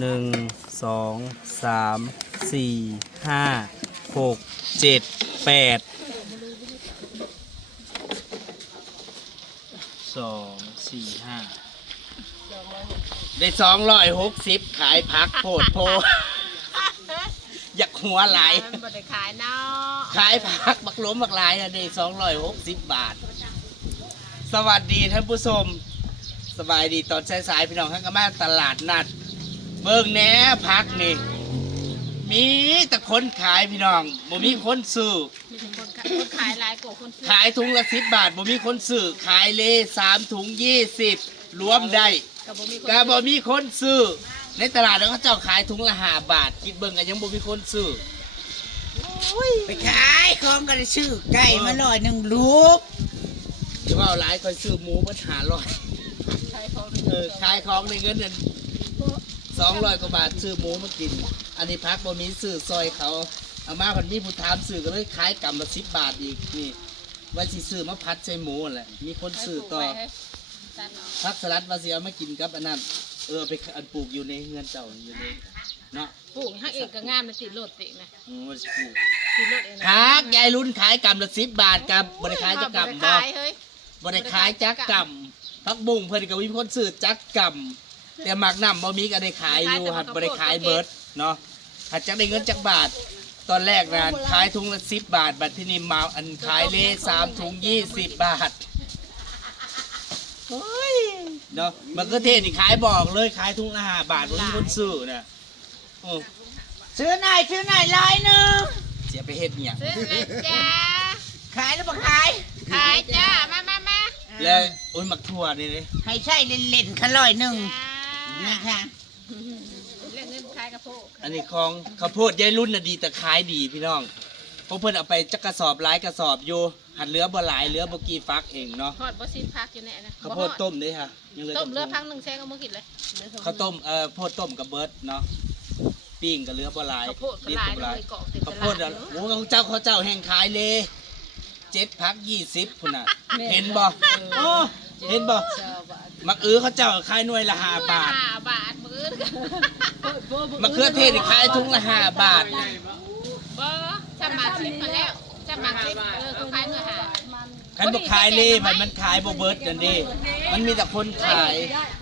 หนึ่งสองสามสี่ห้าหกเจ็ดแปดสองสี่ห้าได้สองร้อยหกสิบขายพักโพดโพ อยากหัวไหลาย มันบ่ได้ขายเนาะขายผักบักล้มบักหลายนะได้สองร้อยหกสิบบาท สวัสดีท่านผู้ชม สบายดีตอนสายๆพี่น้องข้างกมาตลาดนัด เบิ่งแหน่พักนี่ มีแต่คนขายพี่น้องบ่มีคนซื้อ มีถึงคนขายคนขายหลายกว่าคนซื้อขายถุงละสิบบาทบ่มีคนซื้อขายเลยสามถุงยี่สิบรวมได้ก็บ่มีคนก็บ่มีคนซื้อ ในตลาดแล้วเขาเจ้าขายถุงละห้าบาท คิดเบิ่งกันยังบ่มีคนซื้อไปขายของก็ได้ชื่อไก่มาลอยหนึ่งลูกเดี๋ยวว่าเอาหลายคนซื้อหมูปัญหาร้อยขายของเออขายของในเงินเดือน สองร้อยกว่าบาทซื้อหมูมากิน อันนี้พักบ่มีซื้อซอยเขาเอามาพันมีผู้ถามซื้อก็เลยขายกำละสิบบาทอีกนี่ว่าสิซื้อมาพัดใส่หมูนั่นแหละมีคนซื้อต่อตัดเนาะพักสลัดว่าสิเอามากินกับอันนั้นเออไปอันปลูกอยู่ในเงินเจ้าอยู่ในเนาะปลูกให้เองก็งามมันติดโลดตินะอืมว่าสิปลูกติดโลดเองนะพักยายรุ่นขายกำละสิบบาทกับบริขายจักกำบ่บ่ขายเฮ้ยบริขายจักกำพักบุ้งเพิ่นก็มีคนซื้อจักกำ แต่หมักน้ำบ่มีก็ได้ขายอยู่หัดบริขายเบิร์ดเนาะหัดจักได้เงินจักบาท ตอนแรกนะขายถุงละสิบบาท บัดที่นี่มาอันขายเลยสามถุงยี่สิบบาทเฮ้ยเนาะมันก็เทศนี่ขายบอกเลยขายถุงละห้าบาทบ่มีคนซื้อน่ะโอ้ซื้อหน่อยซื้อหน่อยร้อยหนึ่งเสียไปเฮ็ดเนี่ยซื้อเลยจ้าขายแล้วบอกขาย ขายจ้ามามามาแล้วโอ้ยหมักทั่วนี่เลยให้ใช่เล่นๆขะลอยหนึ่ง จ้า นี่ค่ะเล่นเงินขายกระโปงอันนี้ของข้าวโพดยายรุ่นน่ะดีแต่ขายดีพี่น้องเพราะเพิ่นเอาไปจักกระสอบหลายกระสอบอยู่หัดเหลือบ่หลายเหลือบ่กี่ฟักเองเนาะทอดบ่สิ้นพักอยู่แน่นะข้าวโพดต้มเด้ค่ะยังเหลือต้มเลือกับพังหนึ่งแซงเอามากินเลยข้าวต้มเอ่อโพดต้มกับเบิร์ดเนาะปิ้งก็เหลือบ่หลายข้าวโพดก็หลายดิบเลบ่ยเกาะเต็มตข้าวโพลาดดอะโอ้ของเจ้าเขาเจ้าแห่งขายเลยเจ็ดพักยี่สิบพุ่นน่ะ เห็นบ่โอ้ เห็นบ่มักอื้อเขาเจ้าขายหน่วยละห้าบาทห้าบาทมื้อมะเขือเทศนี่ขายถุงละห้าบาทบ่จะมาชิปมาแล้วจะมาชิปเออเขาขายเนื้อหาคันบ่ขายเลยมันมันขายบ่เบิดนั่นเด้มันมีแต่คนขาย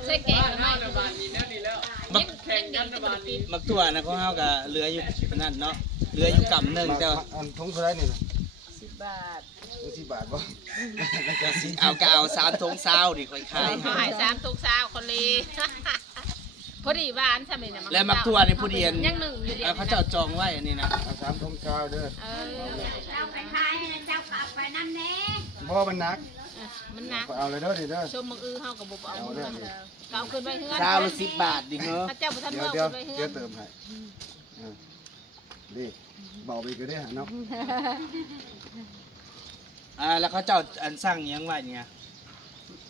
ใส่แกงหน่อยมักยังยังดีมันปิดมักตัวนะของเฮาก็เหลืออยู่นั่นเนาะเหลืออยู่กำหนึงแต่ว่าอันทงเท่าไหรนี่นะสิบบาทสิบบาทบ่ก็สิ เอาก็เอาสามถุงซาวดิค่อยขายเขาหายสามทุกสาวคนลีพอดีหวานใช่ไหมเนี่ยแล้วมักตัวนี่ผู้เดียนยังหนึ่งอยู่เดียเอาวเขาเจ้าจองไว้อันนี้นะเอาสามทงเช้าเด้อเออบ่มันหนักมันหนักเอาเลยเด้อนี่เด้อ ชมมังอือเฮากับบ่เอามือเอาขึ้นไปเฮือนซาวละ10บาทดิเฮ้อพระเจ้าบ่ทันเดี๋ยวเมื่อเดี๋ยวขึ้นไปเฮืเดี๋อยวนเติมให้อ่าดีเบาไปก็ได้เนาะ อ่าแล้วเขาเจ้าอันสั่งหยังไว้เนี่ย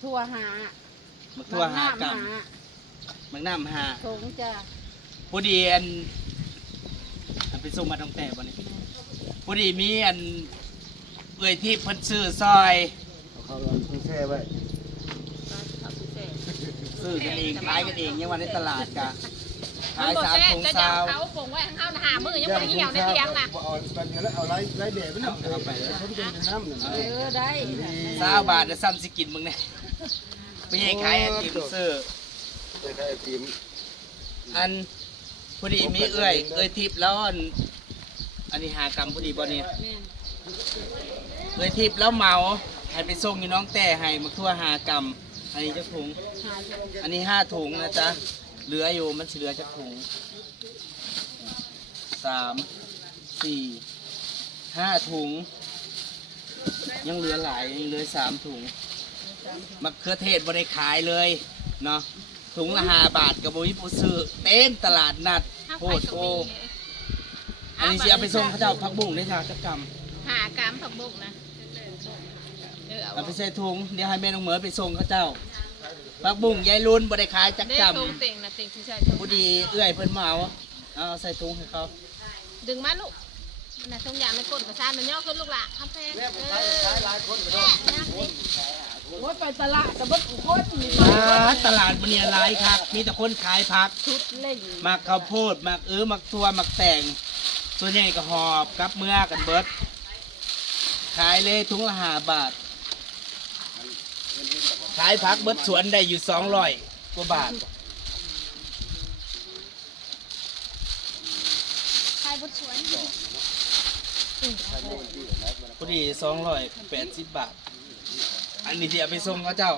ทั่วหามักตัวหาหกาำมักน้ำหาถุงจ้ะผู้ดีอันอันไปส่งมาตั้งแต่บ่นี่ผู้ดีมีอันเอ่ยที่เพิ่นซื้อซอยเอาเข้าลองทงแช่ไว้ซื้อกันเองขายกันเองยังวันในตลาดกะ มัขานยบ่สามแซ่ถุงจะซาวเขาปงไว้ข้างเฮาหามือยังบ่ได้เหี่ยวในเตียงน่ะบ่เอาตอนเดียวแล้วเอาไล่ไล่แดดไปเนาะเอาไปแล้วผมจะเป็นน้ำนั่นเออได้ซาวบาทจะซ้ำสิกินมึงเนี่ยไม่ใช่ขายไอติมซื้อจะได้ไอติมอันพอดีมีเอ่ยเอ่ยทิพย์แล้วอันอันนี้หากรรมพอดีบ่เนี่ยเอ่ยทิพย์แล้วเมาให้ไปส่งอยู่น้องแต่ให้มาทั่วหากรรมอันนี้จะถุง อันนี้ห้าถุงนะจ๊ะ เหลืออยู่มันสิเหลือจะถุงสามสี่ห้าถุง ยังเหลือหลายยังเหลือสามถุงมะเขือเทศบริขายเลยเนาะถุงละห้าบาทกับบุญผู้ซื้อเต็มตลาดนัดโคตรโออันนี้สิเอาไปส่งเขาเจ้าพักบุ้งได้ชาจักกรรมหากามผักบุกนะเออเอาเอาไปใส่ถุงเดี๋ยวให้แม่น้องเหมอไปส่งเขาเจ้า พักบุ้งยายรุ่นบริขายจักได้กรรมตรงเต่งนะเต่งที่ใช่ผู้ดีเอื้อยเพิ่นมาเอาเอาใส่ถุงให้เขาดึงมาลูกมันน่ะทรงยางในก้นกระซานมันย่อขึ้นลูกหล่ะทำแพงเออหลายคนก็ได้แม่นะสิโอ้ยไปตลาดแต่บ่ถูกคนมีอ่าตลาดมันเนี่ยหลายคักมีแต่คนขายผักชุดเล่นมักข้าวโพดมักเออมักตัวมักแต่งส่วนใหญ่ก็หอบกลับเมื่อกันเบิดขายเลยถุงละห้าบาท ขายผักเบิดสวนได้อยู่สองร้อยกว่าบาทใครบุญสวนพอดีสองร้อยแปดสิบบาท อันนี้ที่เอาไปส่งเขาเจ้า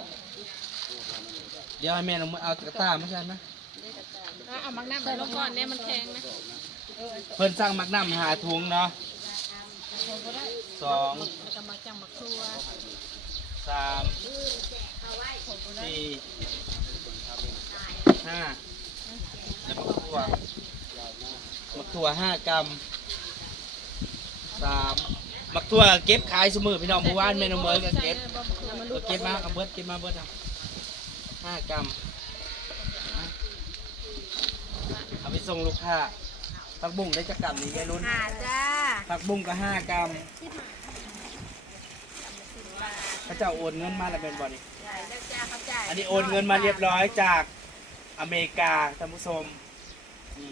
เดี๋ยวให้แม่ลงมาเอากระต้ามาใช่ไหมเอามักน้ำใส่ลงก่อนเนี่ยมันแข็งนะ เพิ่นสั่งมักน้ำหาถุงเนาะสองแล้วก็มักจังมักทั่วสาม สี่ห้าแล้วมักถั่วมักถั่วห้ากรัมสามมักถั่วเก็บขายสมือพี่น้องผู้ว่านแม่น้องเมย์ก็เก็บเออเก็บมาเอาเบิดเก็บมาเบิดเอาห้ากรัมเอาไปส่งลูกค้าผักบุ้งได้จักกรัมนี่ยายรุ่นหาจ้าผักบุ้งก็ห้ากรัมเขาเจะโอนเงินมาแล้วเป็นบ่นี่จ้าเขาจ่าย อันนี้โอนเงินมาเรียบร้อยจากอเมริกาท่านผู้ชมนี่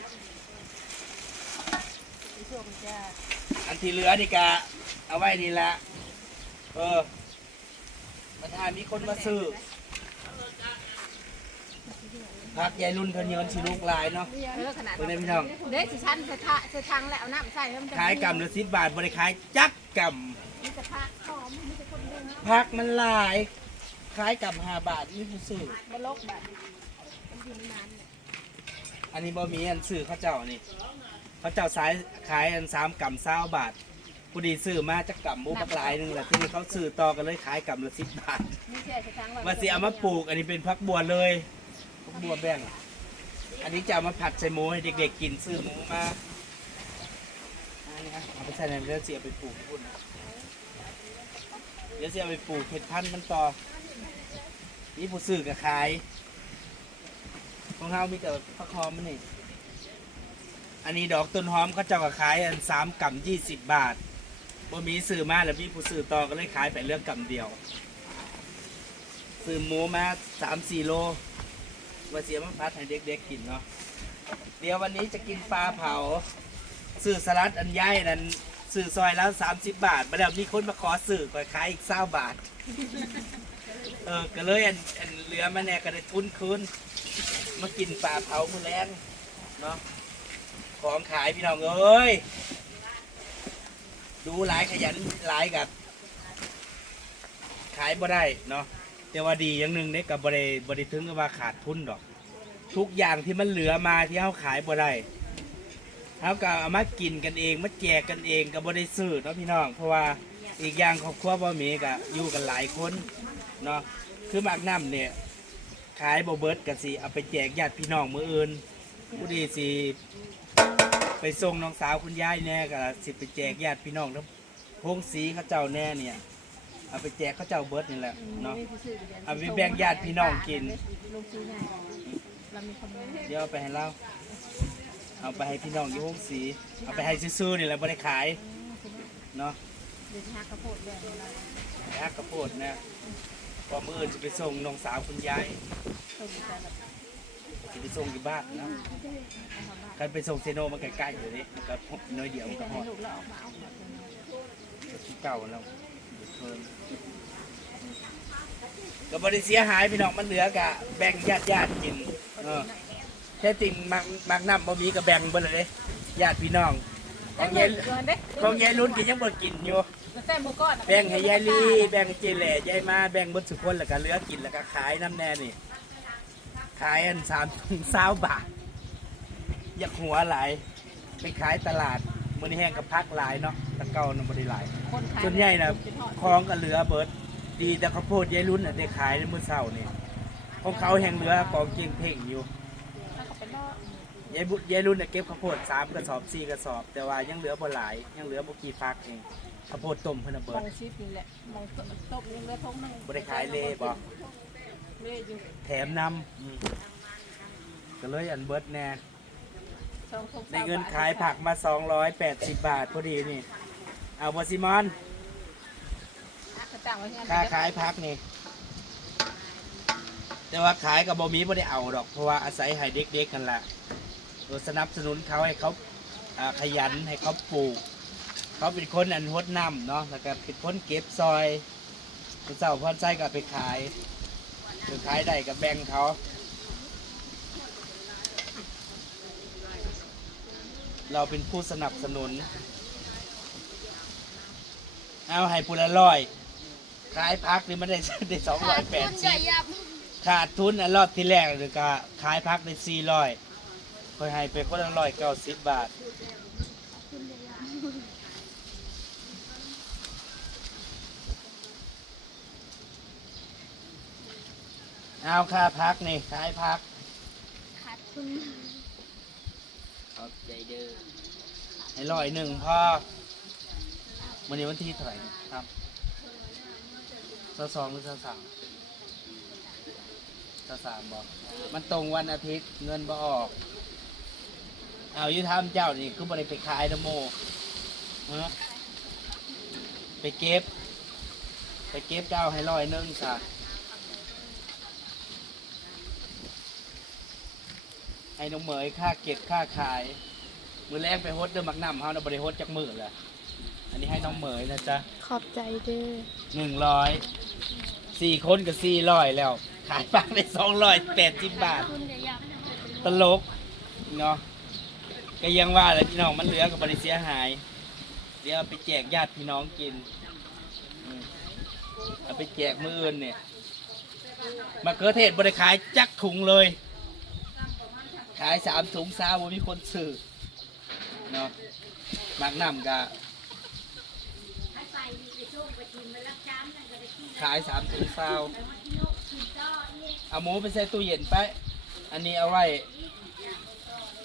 ช่วงจ้าอันที่เหลือนี่กะเอาไว้นี่ละ เออมาทานมีคนมาซื้อพักยายรุ่นเขาเยินชิลูกหลายเนาะเออขนาดเพื่อนพี่น้อง เด็กสิชั้นจะทะจะทางแล้วเอาน้ำใส่ให้มันจะขายกำละสิบบาทบริขายจักกมีแต่ผักหอมมีแต่คนเดินำพักมันหลาย ขายกำห้าบาทนี่ผู้ซื้อบ่ลกแบบมันอยู่ในนั้นเนี่ยอันนี้บ่มีอันซื้อเขาเจ้านี่เขาเจ้าสายขายอันสามกำเศร้าบาทผู้ดีซื้อมาจักกำบุบักหลายหนึงแหละที่นี่เขาซื้อต่อกันเลยขายกำละสิบบาทมีแค่จะทางมาสิเอามาปลูก อันนี้เป็นพักบัวเลยพักบัวแบ่งอันนี้จะเอามาผัดใส่หมูให้เด็กๆกินซื้อหมูมาอันนี้ครับเอาไปใส่ในเรือเสียไปปลูกพุ่นนะเดี๋ยวเสียไปปลูกเห็ดพันธุ์มันต่อ นี่ผู้ซื้อกับขาย ของเฮามีแต่พักหอมมันนี่ อันนี้ดอกต้นหอมเขาเจ้าก็ขายอันสามกำยี่สิบบาทบ่มีซื้อมาแล้วมีผู้ซื้อต่อก็เลยขายไปเรื่องกำเดียว ซื้อหมูมาสามสี่โลว่าเสียมาพัดให้เด็กๆกินเนาะ เดี๋ยววันนี้จะกินปลาเผา ซื้อสลัดอันใหญ่นั้นซื้อซอยแล้วสามสิบบาทมาแล้วมีคนมาขอซื้อก็ขายอีกเศร้าบาท เออก็เลยอันอันเหลือมาแน่ก็ได้ทุนคืนมากินปลาเผามือแรงเนาะของขายพี่น้องเอ้ยดูหลายขยันหลายกับ ขายบ่ได้เนาะแต่ว่าดีอย่างหนึ่งเนี่ยกับบริบริถึงกับว่าขาดทุนดอก ทุกอย่างที่มันเหลือมาที่เขาขายบ่ได้เขาก็เอามากินกันเองมาแจกกันเองกับบริซื้อเนาะพี่น้อง เพราะว่าอีกอย่างครอบครัวบ่มีก็อยู่กันหลายคน เนาะคือหมากน้ำเนี่ยขายบ่เบิดกันสิเอาไปแจกญาติพี่น้องมืออื่นผู้ดีสิไปส่งน้องสาวคุณยายแน่ก็สิไปแจกญาติพี่น้องทั้งพงสีเขาเจ้าแน่เนี่ย เอาไปแจกเขาเจ้าเบิร์ดนี่แหละเนาะเอาไปแบ่งญาติพี่น้องกินลูกซื้อใหญ่เรามีคนเดินเดี๋ยวเอาไปให้เราเอาไปให้พี่น้องอยู่ห้องสีเอาไปให้ซื้อๆนี่แหละไม่ได้ขายเนาะเดี๋ยวจะหากระโพดแดงเราไปฮักกระโพดนะ พอมืออื่นจะไปส่งน้องสาวคุณยายจะไปส่งอยู่บ้านเนาะการไปส่งเซโนมันใกล้ๆอยู่นี่มันก็น้อยเดียวมันก็หอดที่เก่าแล้วเพิ่มก็บริเสียหายพี่น้องมันเหลือกะแบ่งญาติญาติกินเออแท้จริงมักมักน้ำบ่มีก็แบ่งเบ่เลยเด้ญาติพี่น้องของยายเกินของเยายรุ่นก็ยังบ่กินอยู่ แซ่บบุก้อนแบ่งให้ยายลี่แบ่งเจแหล่ยายมาแบ่งเบดสุคนแล้วก็เหลือกินแล้วก็ขายน้ำแน่นี่ ขายอันสามถุงเศร้าบาทอยากหัวหลายไปขายตลาดมื้อนี้แห้งกับพักหลายเนาะแตะเก่าน่ะบ่ได้หลาย คนขายส่วนใหญ่นะคลองก็เหลือเบิด ดีแต่ข้าวโพดยายรุ่นน่ะได้ขายในมื้อเช้านี่ของเขาแห่งเหลือกองเก่งเพ่งอยู่ยายบุยายรุ่นน่ะเก็บข้าวโพดสามกระสอบสี่กระสอบ แต่ว่ายังเหลือบ่หลายยังเหลือบ่กี่ฟักเอง ข้าวโพดต้มเพิ่นน่ะมเบิอดงชิปนี่แหละมองตบยังเหลือทงนึงบ่ได้ขายเล่บ่เล่อยู่แถมนำอืมก็เลยอันเบิดแน่ สองทงในเงินขายผักมา 280 บาทพอดีนี่ เอาบ่ซิมอน กระจ่างไว้เงินค่าขายผักนี่ แต่ว่าขายกับบอมีไม่ได้เอาดอก เพราะว่าอาศัยให้เด็กๆกันละเออสนับสนุนเขาให้เขาอ่าขยันให้เขาปลูก เขาเป็นคนอันหดน้ำเนาะแล้วก็เป็นคนเก็บซอยผู้เจ้าพ่อใจก็ไปขายคือขายได้กับแบ่งเขาเราเป็นผู้สนับสนุน เอาให้ปุละร้อย ขายพักนี่มันได้ได้สองร้อยแปดสิบขาดทุนอันรอบที่แรกหรือก็ขายพักได้สี่ร้อยคอยให้ไปคนละร้อยเก้าสิบบาท เอาค่าพักนี่ขายพักขาดทุนขอบใจเด้อให้ร้อยหนึ่งพ่อวันนี้วันที่เท่าไหร่ครับเสาสองหรือเสาสามเสาสามบอกมันตรงวันอาทิตย์เงินบ่ออก เอาอยุทามเจ้านี่คือบ่ได้ไปขายนะโมฮะไปเก็บ ไปเก็บเจ้าให้ร้อยหนึ่งค่ะ ให้น้องเหมยค่าเก็บค่าขาย มือแรกไปฮดเดิมมักนำเฮานะบริฮดจากมือแหละอันนี้ให้น้องเหมยนะจ๊ะขอบใจเด้อหนึ่งร้อยสี่คนกับสี่ร้อยแล้ว ขายปากได้สองร้อยแปดสิบบาทคุณเดี๋ยวอยากตลกเนาะก็ยังว่าแหละพี่น้องมันเหลือกับบริเสียหาย เดี๋ยวเอาไปแจกญาติพี่น้องกินอืมเอาไปแจกมืออื่นเนี่ยมะเขือเทศบริขายจักถุงเลย ขายสามถุงซาวบ่มีคนซื้อเนาะมักน้ำกะขายสามถุงซาวเอาหมูไปใส่ตู้เย็นไป อันนี้เอาไว้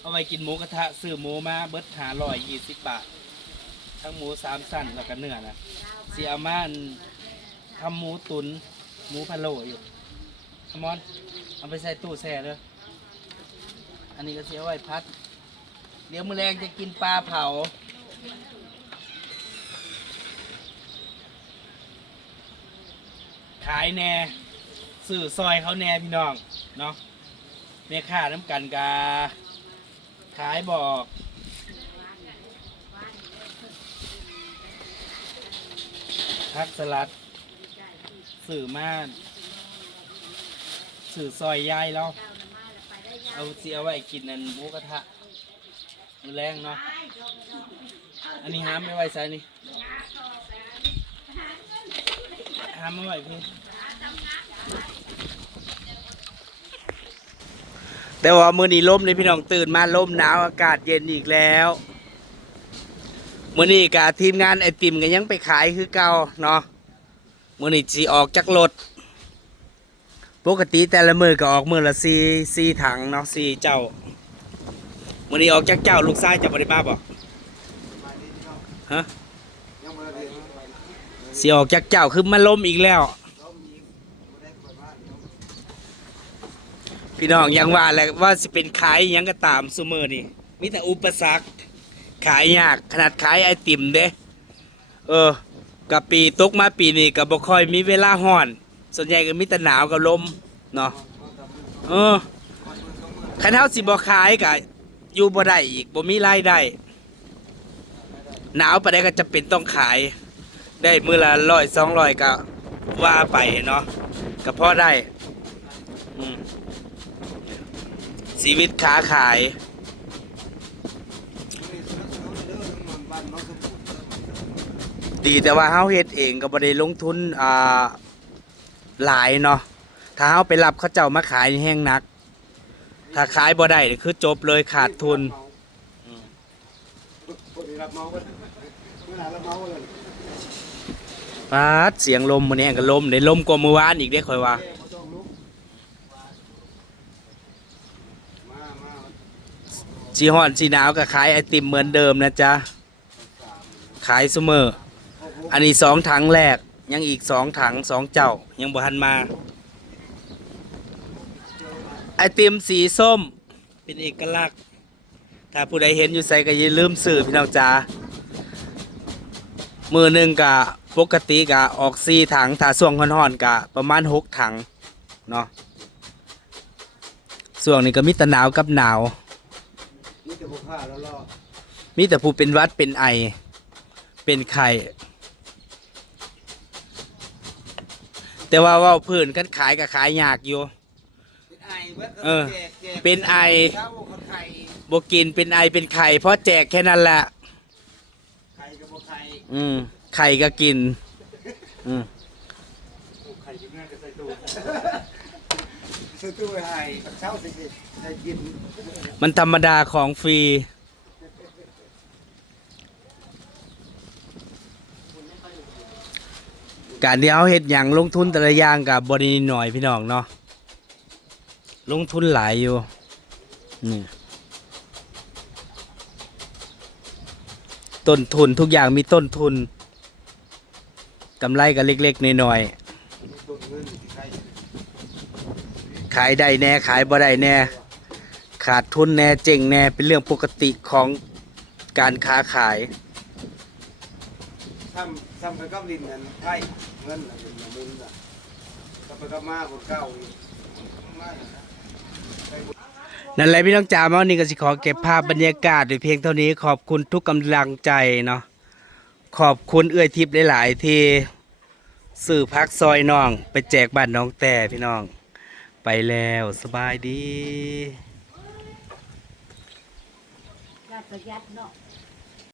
เอาไว้กินหมูกระทะซื้อหมูมาเบิดหาร้อยยี่สิบบาท ทั้งหมูสามสั้นแล้วก็เนื้อนะเสียมานทำหมูตุนหมูพะโล้อยู่ขมอน เอาไปใส่ตู้แช่เลย อันนี้ก็เสียไว้พัด เดี๋ยวมือแรงจะกินปลาเผา ขายแน่สื่อซอยเขาแน่พี่น้อง เนาะเมียค่าน้ำกันกา ขายบอกพักสลัด สื่อม่านสื่อซอยยายเรา เอาเสียไว้กินนั่นหมูกระทะมือแรงเนาะ อันนี้ห้ามไม่ไหวใส่นี่ห้ามไม่ไหวพี่ แต่ว่ามือนี้ล่มเลยพี่น้องตื่นมาล่มหนาวอากาศเย็นอีกแล้วมือนี้กับทีมงานไอติมก็ยังไปขายคือเก่าเนาะมือนี้สีออกจากรถ ปกติแต่ละมือก็ออกมือละสี่สี่ถังเนาะสี่เจ้ามือนี้ออกจากเจ้าลูกชายจะบริบ้าบ่ฮะสีออกจากเจ้าคือมาล้มอีกแล้ว พี่น้องยังว่าแหละว่าสิเป็นขายยังก็ตามซุมือนี่มีแต่อุปสรรคขายยากขนาดขายไอติมเด้ เออกับปีตกมาปีนี้ก็บ่ค่อยมีเวลาห้อน ส่วนใหญ่ก็มีแต่หนาวกับลมเนาะเออคันเฮาสิบ่ขายก็อยู่บ่ได้อีกบ่มีรายได้หนาวไปานใดก็จะเป็นต้องขาย ได้มือละร้อยสองร้อยก็ว่าไปเนาะก็พอได้ชีวิตค้าขายดีแต่ว่าเฮาเฮ็ดเองก็บ่ได้ลงทุนอ่า หลายเนาะถ้าเฮาไปรับเขาเจ้ามาขายแห้งหนัก ถ้าขายบ่ได้นี่คือจบเลยขาดทุนรับเมาเมื่อไหร่รับเมาบ่เลยปาดเสียงลมมื้อนี้ก็ลมได้ลมกว่าเมื่อวานอีกเด้ค่อยว่าบ่ต้องลุกมามาสีฮ้อนสีหนาวก็ขายไอติมเหมือนเดิมนะจ๊ะ ขายเสมอ อันนี้สองถังแรก ยังอีกสองถังสองเจ้ายังบ่ทันมา ไอติมสีส้มเป็นเอกลักษณ์ ถ้าผู้ใดเห็นอยู่ใส่ก็อย่าลืมซื้อพี่น้องจ๋ามือหนึ่งกะปกติกะออกสี่ถังถ้าส่วงห่อนๆกะประมาณหกถังเนาะส่วงนี้ก็มีแต่หนาวกับหนาวนี่จะบุกผ้าแล้วรอมีแต่ผู้เป็นหวัดเป็นไอ เป็นไข้ แต่ว่าเว่าเพื่นกันขายก็ขายยากอยู่ เป็นไอเบิดเออแจกแจกเป็นไอเช้าคนไข่บกินเป็นไอเป็นไข่เพราะแจกแค่นั้นแหละไข่กับบ่ไข่อืมไข่ก็กิน อืมไข่กินง่ายก็ใส่ตู้ใส่ตู้ไว้ให้เช้าสิได้กินมันธรรมดาของฟรี การที่เอาเห็ดอย่างลงทุนแต่ละอย่างกับบริหน่อยพี่น้องเนาะลงทุนหลายอยู่นี่ต้นทุนทุกอย่างมีต้นทุนกำไรก็เล็กๆน้อยๆขายได้แน่ขายบ่ได้แน่ ขาดทุนแน่เจ๊งแน่เป็นเรื่องปกติของการค้าขายซ้ำซ้ำไปกับลินนั่นไพ่ เงินน่ะเป็นน้ำมุนอะก็ไปกับมาคนเก่าอีกมาอย่างนั้น นั่นแหละพี่น้องจ๋ามาวันนี้ก็สิขอเก็บภาพบรรยากาศไว้เพียงเท่านี้ขอบคุณทุกกำลังใจเนาะขอบคุณเอื้อยทิพย์หลายๆที่สื่อพักซอยน้อง ไปแจกบ้านน้องแต่พี่น้อง ไปแล้วสบายดีประหยัดเนาะ